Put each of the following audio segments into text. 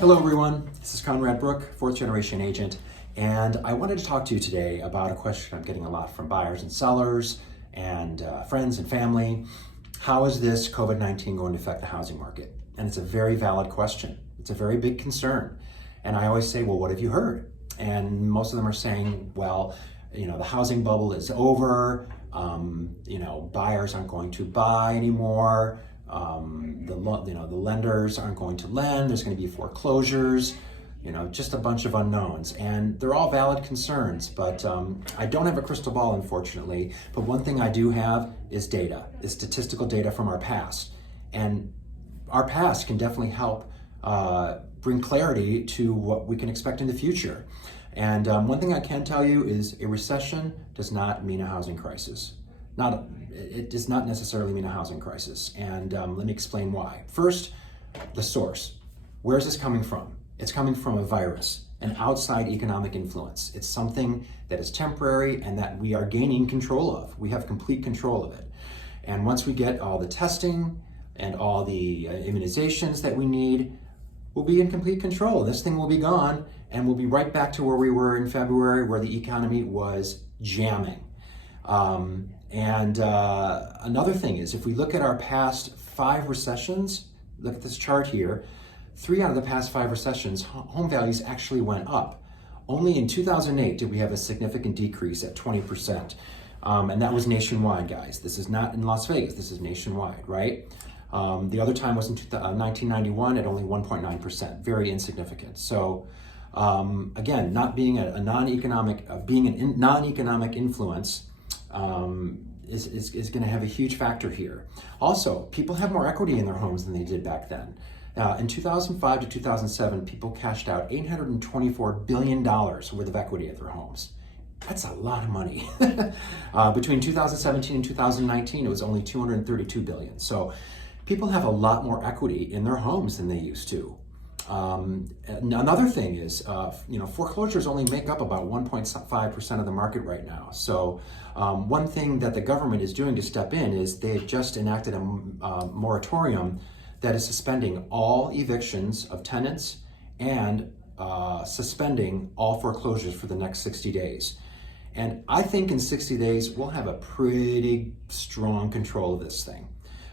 Hello everyone, this is Conrad Brook, fourth generation agent, and I wanted to talk to you today about a question I'm getting a lot from buyers and sellers and friends and family. How is this COVID-19 going to affect the housing market? And it's a very valid question. It's a very big concern. And I always say, well, what have you heard? And most of them are saying, well, the housing bubble is over, buyers aren't going to buy anymore, the lenders aren't going to lend, there's going to be foreclosures, just a bunch of unknowns. And they're all valid concerns, but I don't have a crystal ball, unfortunately. But one thing I do have is data, is statistical data from our past. And our past can definitely help bring clarity to what we can expect in the future. And one thing I can tell you is a recession does not mean a housing crisis. It does not necessarily mean a housing crisis. And let me explain why. First, the source. Where is this coming from? It's coming from a virus, an outside economic influence. It's something that is temporary and that we are gaining control of. We have complete control of it. And once we get all the testing and all the immunizations that we need, we'll be in complete control. This thing will be gone and we'll be right back to where we were in February, where the economy was jamming. Another thing is, if we look at our past 5 recessions, look at this chart here, 3 out of the past 5 recessions, home values actually went up. Only in 2008 did we have a significant decrease at 20%. And that was nationwide, guys. This is not in Las Vegas, this is nationwide, right? The other time was in 1991 at only 1.9%, very insignificant. So again, not being a non-economic, being a non-economic influence is going to have a huge factor here. Also, people have more equity in their homes than they did back then. In 2005 to 2007, people cashed out $824 billion worth of equity at their homes. That's a lot of money. Between 2017 and 2019, it was only $232 billion. So people have a lot more equity in their homes than they used to. Another thing is, foreclosures only make up about 1.5% of the market right now. So one thing that the government is doing to step in is they've just enacted a moratorium that is suspending all evictions of tenants and suspending all foreclosures for the next 60 days. And I think in 60 days, we'll have a pretty strong control of this thing.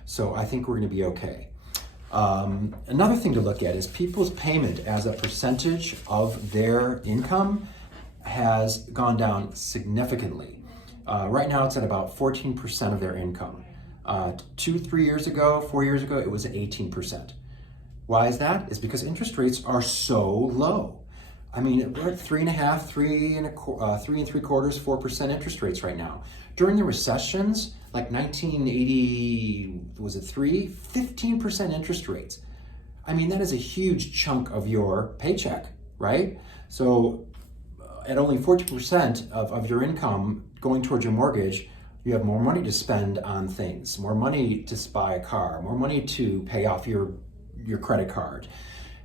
So I think we're going to be okay. Another thing to look at is people's payment as a percentage of their income has gone down significantly. Right now it's at about 14% of their income. 4 years ago, it was at 18%. Why is that? It's because interest rates are so low. I mean, we're at 3.5%, 3.75%, 4% interest rates right now. During the recessions, like 1980, was it 15% interest rates. I mean, that is a huge chunk of your paycheck, right? So at only 40% of your income going towards your mortgage, you have more money to spend on things, more money to buy a car, more money to pay off your credit card.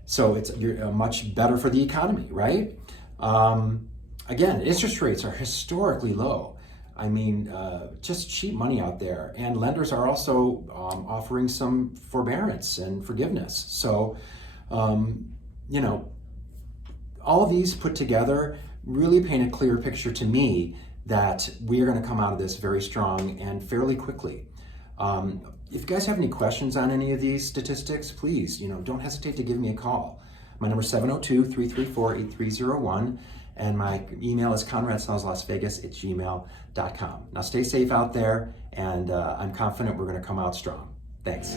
So you're much better for the economy, right? Again, interest rates are historically low. I mean, just cheap money out there. And lenders are also offering some forbearance and forgiveness. So, all these put together really paint a clear picture to me that we are going to come out of this very strong and fairly quickly. If you guys have any questions on any of these statistics, please, don't hesitate to give me a call. My number is 702-334-8301, and my email is conradsellslasvegas@gmail.com. Now stay safe out there, and I'm confident we're going to come out strong. Thanks.